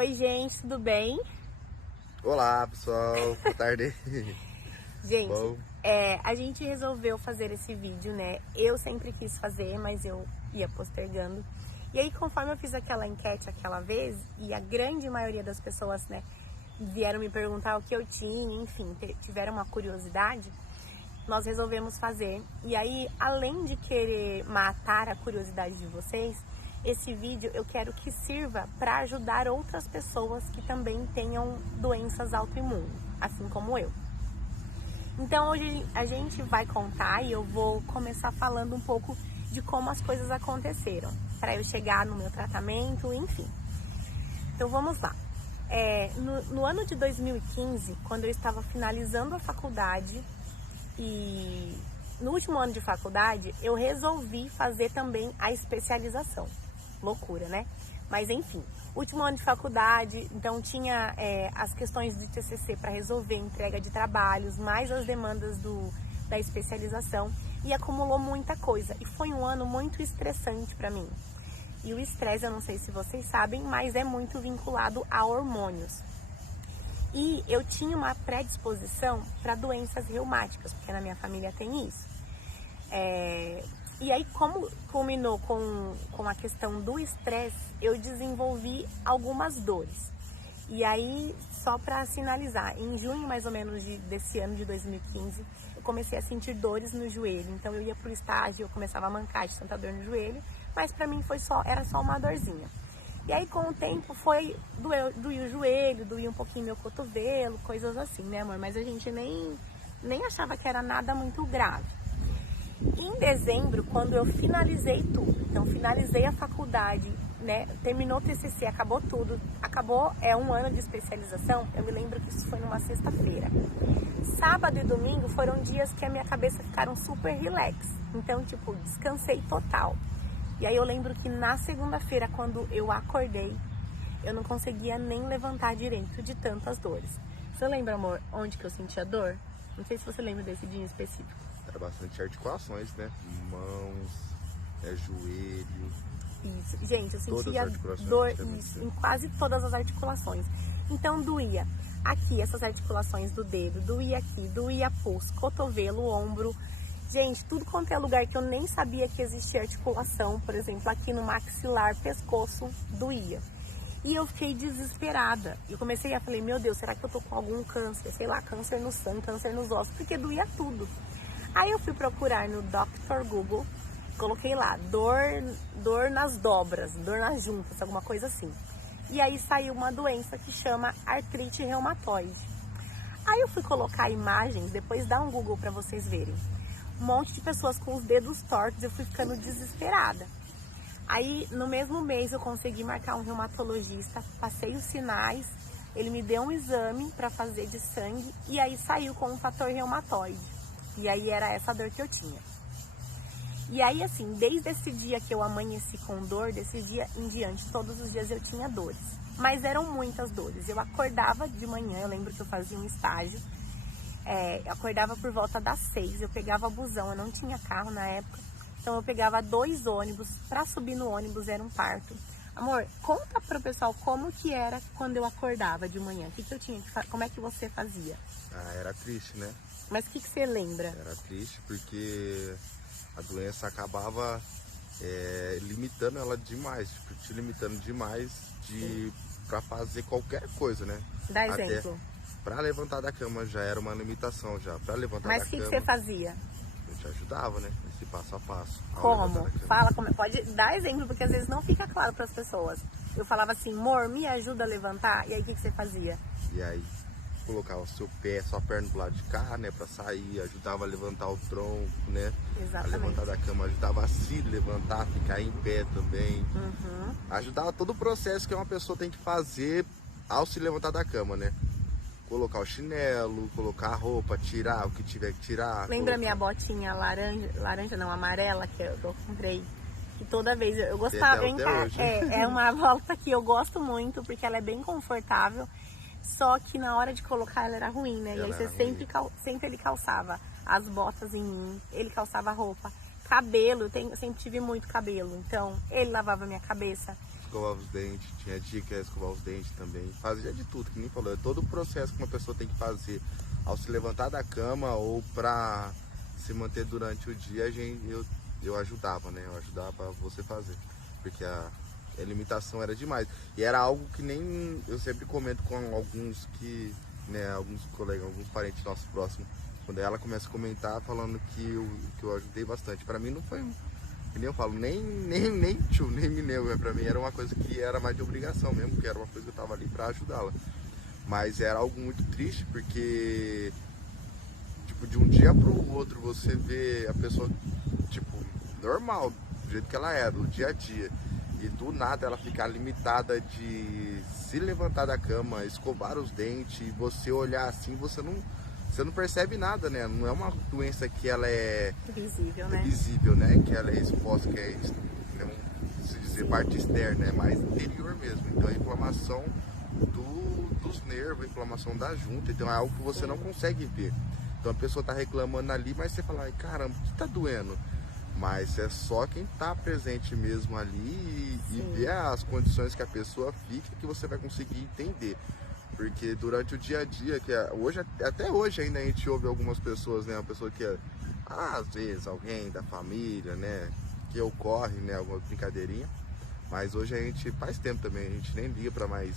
Oi, gente, tudo bem? Olá, pessoal. Boa tarde. Gente, Bom. a gente resolveu fazer esse vídeo, né? Eu sempre quis fazer, mas eu ia postergando. E aí, conforme eu fiz aquela enquete aquela vez, e a grande maioria das pessoas, né, vieram me perguntar o que eu tinha, enfim, tiveram uma curiosidade, nós resolvemos fazer. E aí, além de querer matar a curiosidade de vocês, esse vídeo eu quero que sirva para ajudar outras pessoas que também tenham doenças autoimunes, assim como eu. Então hoje a gente vai contar e eu vou começar falando um pouco de como as coisas aconteceram para eu chegar no meu tratamento, enfim. Então vamos lá. No ano de 2015, quando eu estava finalizando a faculdade e no último ano de faculdade, eu resolvi fazer também a especialização. Loucura, né? Mas enfim, último ano de faculdade, então tinha as questões de TCC para resolver, entrega de trabalhos, mais as demandas da especialização e acumulou muita coisa. E foi um ano muito estressante para mim. E o estresse, eu não sei se vocês sabem, mas é muito vinculado a hormônios. E eu tinha uma predisposição para doenças reumáticas, porque na minha família tem isso. E aí, como culminou com a questão do estresse, eu desenvolvi algumas dores. E aí, só para sinalizar, em junho mais ou menos desse ano de 2015, eu comecei a sentir dores no joelho. Então eu ia pro estágio, eu começava a mancar de tanta dor no joelho, mas para mim era só uma dorzinha. E aí, com o tempo, doía o joelho, doía um pouquinho meu cotovelo, coisas assim, né, amor? Mas a gente nem achava que era nada muito grave. Em dezembro, quando eu finalizei tudo, então finalizei a faculdade, né, terminou o TCC, acabou tudo, acabou um ano de especialização, eu me lembro que isso foi numa sexta-feira. Sábado e domingo foram dias que a minha cabeça ficaram super relax, então, tipo, descansei total. E aí eu lembro que na segunda-feira, quando eu acordei, eu não conseguia nem levantar direito de tantas dores. Você lembra, amor, onde que eu sentia dor? Não sei se você lembra desse dia em específico. Era bastante articulações, né? Mãos, joelho. Isso, gente, eu Todas sentia as articulações, dor em quase todas as articulações. Então doía aqui, essas articulações do dedo, doía aqui, doía pulso, cotovelo, ombro. Gente, tudo quanto é lugar que eu nem sabia que existia articulação, por exemplo, aqui no maxilar, pescoço, doía. E eu fiquei desesperada. Eu falei, meu Deus, será que eu tô com algum câncer? Sei lá, câncer no sangue, câncer nos ossos, porque doía tudo. Aí eu fui procurar no Dr. Google, coloquei lá, dor nas dobras, dor nas juntas, alguma coisa assim. E aí saiu uma doença que chama artrite reumatoide. Aí eu fui colocar imagens, depois dá um Google para vocês verem. Um monte de pessoas com os dedos tortos, eu fui ficando desesperada. Aí no mesmo mês eu consegui marcar um reumatologista, passei os sinais, ele me deu um exame para fazer de sangue e aí saiu com um fator reumatoide. E aí era essa dor que eu tinha. E aí assim, desde esse dia que eu amanheci com dor, desse dia em diante, todos os dias eu tinha dores. Mas eram muitas dores. Eu acordava de manhã, eu lembro que eu fazia um estágio. Eu acordava por volta das 6, eu pegava busão, eu não tinha carro na época. Então eu pegava 2 ônibus, para subir no ônibus era um parto. Amor, conta pro pessoal como que era quando eu acordava de manhã, o que eu tinha que fazer, como é que você fazia? Era triste, né? Mas o que você lembra? Era triste porque a doença acabava limitando ela demais, tipo, te limitando demais para fazer qualquer coisa, né? Dá exemplo. Para levantar da cama já era uma limitação já, para levantar Mas da o que cama. você fazia? Eu te ajudava, né? Esse passo a passo. Como? Fala, pode dar exemplo, porque às vezes não fica claro para as pessoas. Eu falava assim, amor, me ajuda a levantar, e aí o que você fazia? E aí colocava o seu pé, sua perna do lado de cá, né, para sair, ajudava a levantar o tronco, né? Exatamente. A levantar da cama, ajudava a se levantar, ficar em pé também. Uhum. Ajudava todo o processo que uma pessoa tem que fazer ao se levantar da cama, né? Colocar o chinelo, colocar a roupa, tirar o que tiver que tirar. Lembra minha botinha laranja não, amarela que eu comprei? Que toda vez eu gostava, é uma volta que eu gosto muito porque ela é bem confortável, só que na hora de colocar ela era ruim, né? E aí você sempre ele calçava as botas em mim, ele calçava a roupa. Cabelo, eu sempre tive muito cabelo, então ele lavava minha cabeça. escovava os dentes, tinha dia que ia escovar os dentes também. Fazia de tudo, que nem falou. É todo o processo que uma pessoa tem que fazer ao se levantar da cama ou pra se manter durante o dia, eu ajudava, né? Eu ajudava você fazer. Porque a limitação era demais. E era algo que nem eu sempre comento com alguns que, né, alguns colegas, alguns parentes nossos próximos. Quando ela começa a comentar falando que eu ajudei bastante. Pra mim não foi, que nem eu falo, nem tio, nem mineu. Pra mim era uma coisa que era mais de obrigação mesmo, que era uma coisa que eu tava ali pra ajudá-la. Mas era algo muito triste, porque tipo, de um dia pro outro você vê a pessoa, tipo, normal, do jeito que ela é, do dia a dia. E do nada ela ficar limitada de se levantar da cama, escovar os dentes, e você olhar assim, você não percebe nada, né? Não é uma doença que ela é visível, né? Visível, né? Que ela é exposta, que é, não se dizer, parte externa, é mais interior mesmo. Então a inflamação dos nervos, a inflamação da junta, então é algo que você não consegue ver. Então a pessoa tá reclamando ali, mas você fala, ai caramba, o que tá doendo? Mas é só quem tá presente mesmo ali e ver as condições que a pessoa fica que você vai conseguir entender. Porque durante o dia a dia, que hoje, até hoje ainda a gente ouve algumas pessoas, né? Uma pessoa que, às vezes, alguém da família, né? Que ocorre, né? Alguma brincadeirinha. Mas hoje a gente faz tempo também, a gente nem liga pra mais.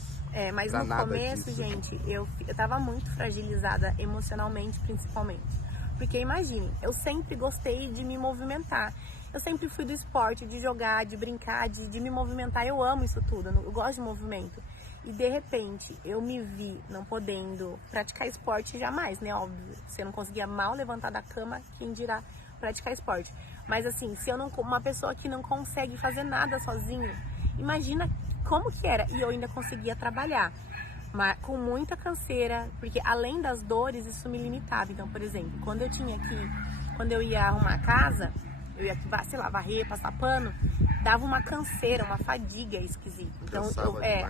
Mas pra no nada começo, disso. gente, eu tava muito fragilizada emocionalmente, principalmente. Porque imagine, eu sempre gostei de me movimentar. Eu sempre fui do esporte, de jogar, de brincar, de me movimentar. Eu amo isso tudo, eu gosto de movimento. E de repente, eu me vi não podendo praticar esporte jamais, né? Óbvio, você não conseguia mal levantar da cama, quem dirá praticar esporte. Mas assim, se eu não, uma pessoa que não consegue fazer nada sozinha, imagina como que era. E eu ainda conseguia trabalhar, mas com muita canseira, porque além das dores, isso me limitava. Então, por exemplo, quando eu ia arrumar a casa, eu ia, sei lá, varrer, passar pano, dava uma canseira, uma fadiga esquisita. Então,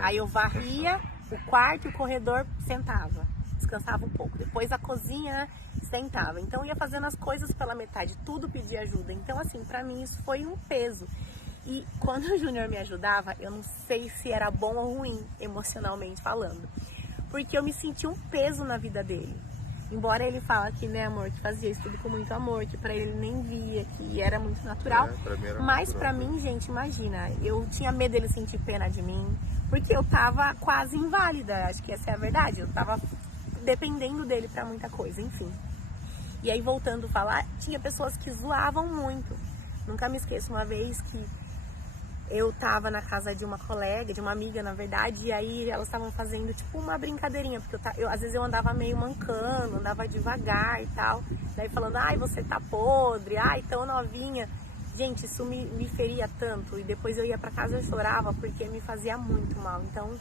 aí eu varria o quarto e o corredor, sentava, descansava um pouco. Depois a cozinha, sentava. Então, eu ia fazendo as coisas pela metade, tudo pedia ajuda. Então, assim, pra mim isso foi um peso. E quando o Júnior me ajudava, eu não sei se era bom ou ruim, emocionalmente falando. Porque eu me senti um peso na vida dele. Embora ele fala que, né, amor, que fazia isso tudo com muito amor, que pra ele nem via, que era muito natural. Pra mim era mas natural. Pra mim, gente, imagina, eu tinha medo dele sentir pena de mim, porque eu tava quase inválida, acho que essa é a verdade. Eu tava dependendo dele pra muita coisa, enfim. E aí, voltando a falar, tinha pessoas que zoavam muito. Nunca me esqueço uma vez que eu tava na casa de uma colega, de uma amiga, na verdade, e aí elas estavam fazendo tipo uma brincadeirinha, porque às vezes eu andava meio mancando, andava devagar e tal, daí falando, ai, você tá podre, ai, tão novinha. Gente, isso me feria tanto, e depois eu ia pra casa e eu chorava, porque me fazia muito mal. Então,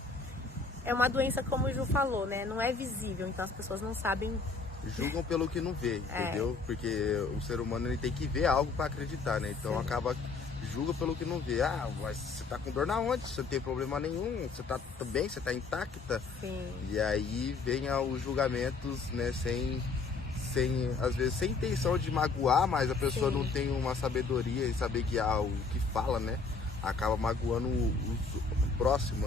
é uma doença, como o Ju falou, né, não é visível, então as pessoas não sabem. Julgam pelo que não vê, entendeu? Porque o ser humano ele tem que ver algo para acreditar, né? Então acaba julga pelo que não vê. Ah, mas você tá com dor na onde? Você não tem problema nenhum, você tá bem, você tá intacta. Sim. E aí vem os julgamentos, né, às vezes sem intenção de magoar, mas a pessoa não tem uma sabedoria em saber guiar o que fala, né? Acaba magoando o próximo,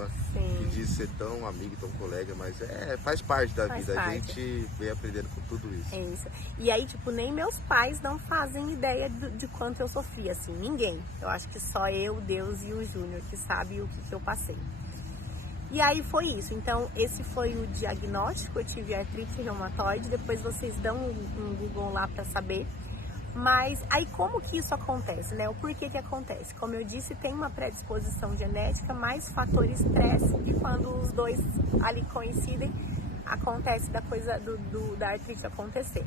que diz ser tão amigo, tão colega, mas faz parte da vida. A gente vem aprendendo com tudo isso. É isso. E aí, tipo, nem meus pais não fazem ideia de quanto eu sofri, assim, ninguém. Eu acho que só eu, Deus e o Júnior que sabe o que eu passei. E aí foi isso. Então, esse foi o diagnóstico. Eu tive artrite reumatoide. Depois vocês dão um Google lá pra saber. Mas aí como que isso acontece, né? O porquê que acontece? Como eu disse, tem uma predisposição genética, mais fator estresse, e quando os dois ali coincidem, acontece da artrite acontecer.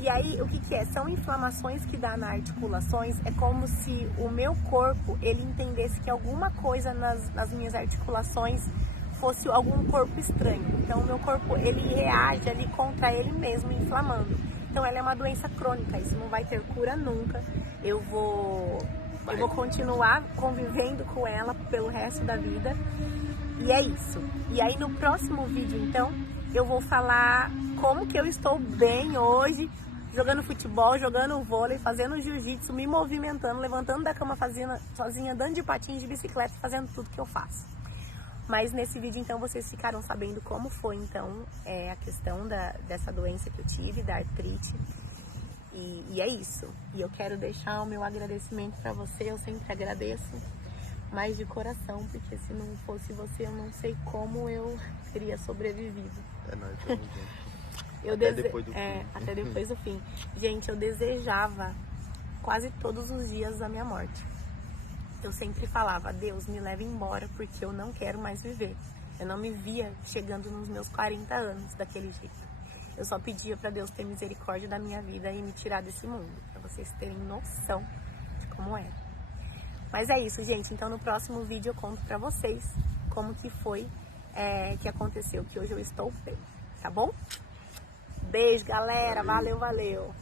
E aí, o que é? São inflamações que dá nas articulações. É como se o meu corpo, ele entendesse que alguma coisa nas minhas articulações fosse algum corpo estranho. Então, o meu corpo, ele reage ali contra ele mesmo, inflamando. Então, ela é uma doença crônica, isso não vai ter cura nunca. Eu vou continuar convivendo com ela pelo resto da vida. E é isso. E aí, no próximo vídeo, então, eu vou falar como que eu estou bem hoje, jogando futebol, jogando vôlei, fazendo jiu-jitsu, me movimentando, levantando da cama sozinha, andando de patins, de bicicleta, fazendo tudo que eu faço. Mas nesse vídeo, então, vocês ficaram sabendo como foi, então, a questão dessa doença que eu tive, da artrite. E é isso. E eu quero deixar o meu agradecimento para você, eu sempre agradeço, mas de coração, porque se não fosse você, eu não sei como eu teria sobrevivido. É nóis, tamo junto. Depois do fim. Até depois do fim. Gente, eu desejava quase todos os dias da minha morte. Eu sempre falava, Deus, me leva embora, porque eu não quero mais viver. Eu não me via chegando nos meus 40 anos daquele jeito. Eu só pedia para Deus ter misericórdia da minha vida e me tirar desse mundo, para vocês terem noção de como era. Mas é isso, gente. Então no próximo vídeo eu conto para vocês como que foi que aconteceu, que hoje eu estou bem, tá bom? Beijo, galera. Valeu, valeu.